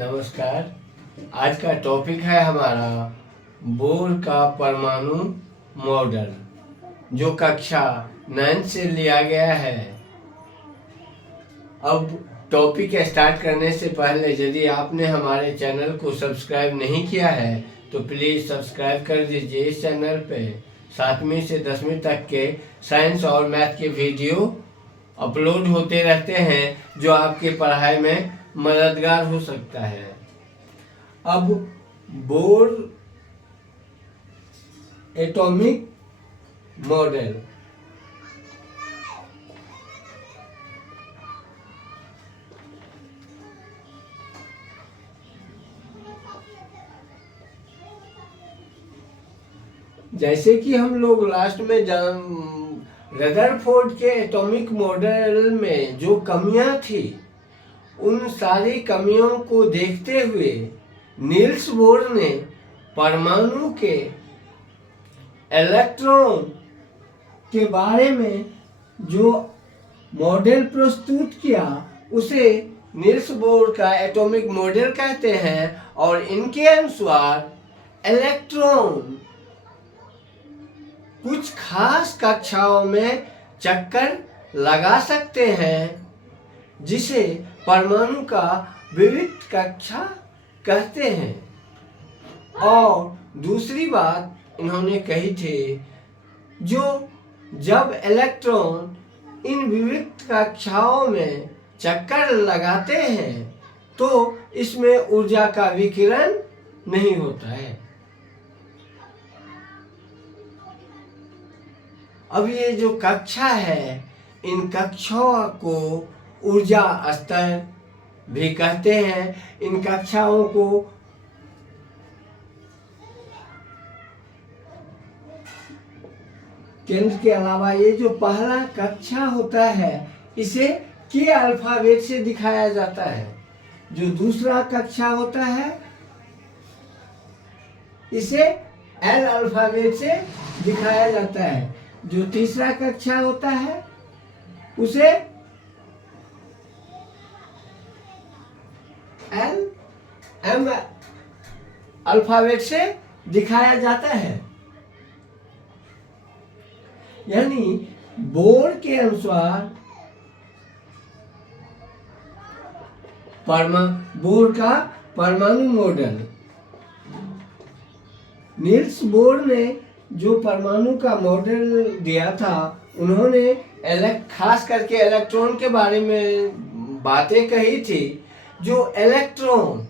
नमस्कार। आज का टॉपिक है हमारा बोर का परमाणु मॉडल, जो कक्षा 9 से लिया गया है। अब टॉपिक स्टार्ट करने से पहले यदि आपने हमारे चैनल को सब्सक्राइब नहीं किया है तो प्लीज़ सब्सक्राइब कर दीजिए। इस चैनल पे 7वीं से 10वीं तक के साइंस और मैथ के वीडियो अपलोड होते रहते हैं, जो आपकी पढ़ाई में मददगार हो सकता है। अब बोर एटॉमिक मॉडल। जैसे कि हम लोग लास्ट में रदरफोर्ड के एटॉमिक मॉडल में जो कमियां थी, उन सारी कमियों को देखते हुए नील्स बोर ने परमाणु के इलेक्ट्रॉन के बारे में जो मॉडल प्रस्तुत किया, उसे नील्स बोर का एटॉमिक मॉडल कहते हैं। और इनके अनुसार इलेक्ट्रॉन कुछ खास कक्षाओं में चक्कर लगा सकते हैं, जिसे परमाणु का विविध कक्षा कहते हैं। और दूसरी बात इन्होंने कही थी, जब इलेक्ट्रॉन इन विविध कक्षाओं में चक्कर लगाते हैं तो इसमें ऊर्जा का विकिरण नहीं होता है। अब ये जो कक्षा है, इन कक्षाओं को ऊर्जा स्तर भी कहते हैं। इन कक्षाओं को केंद्र के अलावा ये जो पहला कक्षा होता है, इसे के अल्फाबेट से दिखाया जाता है। जो दूसरा कक्षा होता है, इसे एल अल्फाबेट से दिखाया जाता है। जो तीसरा कक्षा होता है, उसे एल एम अल्फाबेट से दिखाया जाता है। यानी बोर के अनुसार बोर का परमाणु मॉडल, नील्स बोर ने जो परमाणु का मॉडल दिया था, उन्होंने खास करके इलेक्ट्रॉन के बारे में बातें कही थी। जो इलेक्ट्रॉन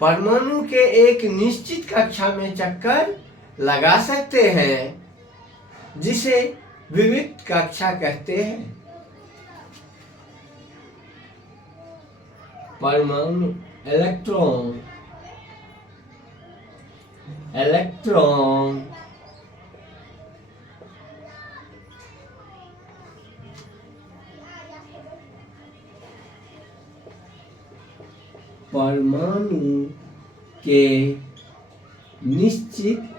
परमाणु के एक निश्चित कक्षा में चक्कर लगा सकते हैं, जिसे विविध कक्षा कहते हैं। परमाणु इलेक्ट्रॉन परमाणु के निश्चित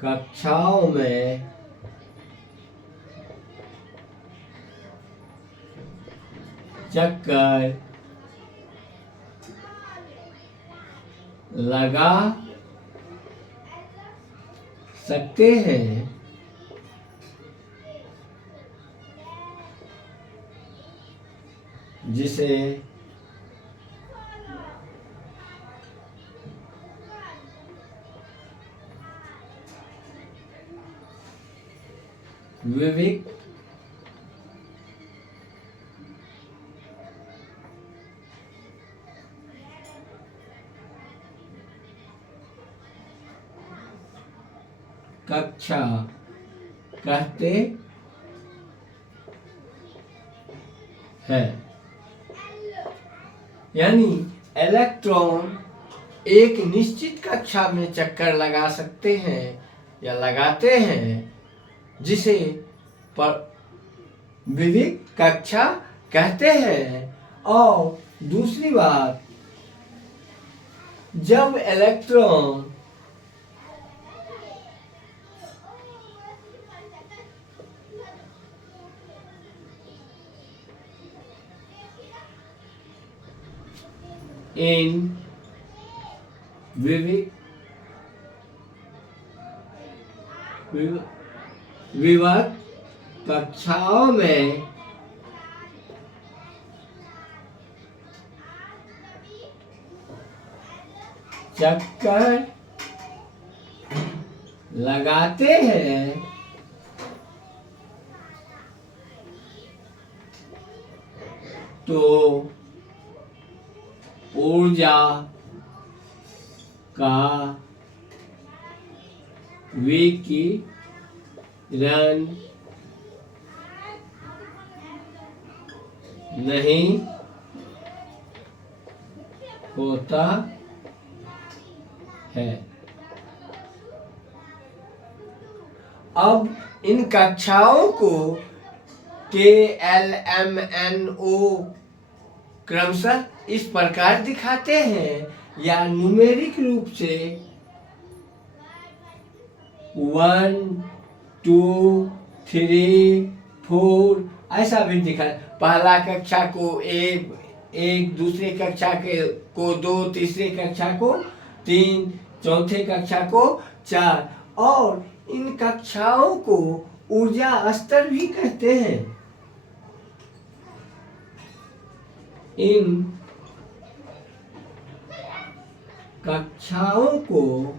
कक्षाओं में चक्कर लगा सकते हैं, जिसे विविध कक्षा कहते हैं। यानी इलेक्ट्रॉन एक निश्चित कक्षा में चक्कर लगा सकते हैं या लगाते हैं, जिसे विविध कक्षा कहते हैं। और दूसरी बात, जब इलेक्ट्रॉन इन विविध कक्षाओं में चक्कर लगाते हैं तो ऊर्जा का विकिरण नहीं होता है। अब इन कक्षाओं को KLMNO क्रमशः इस प्रकार दिखाते हैं या न्यूमेरिक रूप से 1 2 3 4 ऐसा भी दिखा। पहला कक्षा को एक, दूसरे कक्षा को 2, तीसरे कक्षा को 3, चौथे कक्षा को 4 और इन कक्षाओं को ऊर्जा स्तर भी कहते हैं। इन कक्षाओं को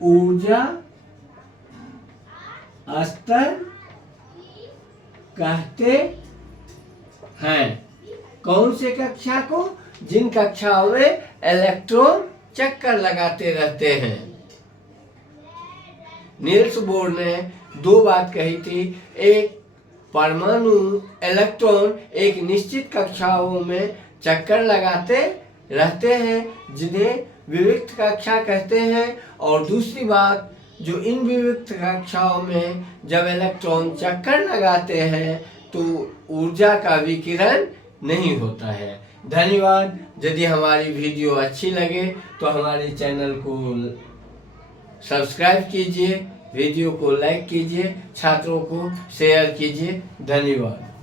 ऊर्जा स्तर कहते हैं। कौन से कक्षा को? जिन कक्षाओं में इलेक्ट्रॉन चक्कर लगाते रहते हैं। नील्स बोर ने 2 बात कही थी। एक, परमाणु इलेक्ट्रॉन एक निश्चित कक्षाओं में चक्कर लगाते रहते हैं जिन्हें विविक्त कक्षा कहते हैं, और दूसरी बात, जो इन विविक्त कक्षाओं में जब इलेक्ट्रॉन चक्कर लगाते हैं तो ऊर्जा का विकिरण नहीं होता है। धन्यवाद। यदि हमारी वीडियो अच्छी लगे तो हमारे चैनल को सब्सक्राइब कीजिए, वीडियो को लाइक कीजिए, छात्रों को शेयर कीजिए। धन्यवाद।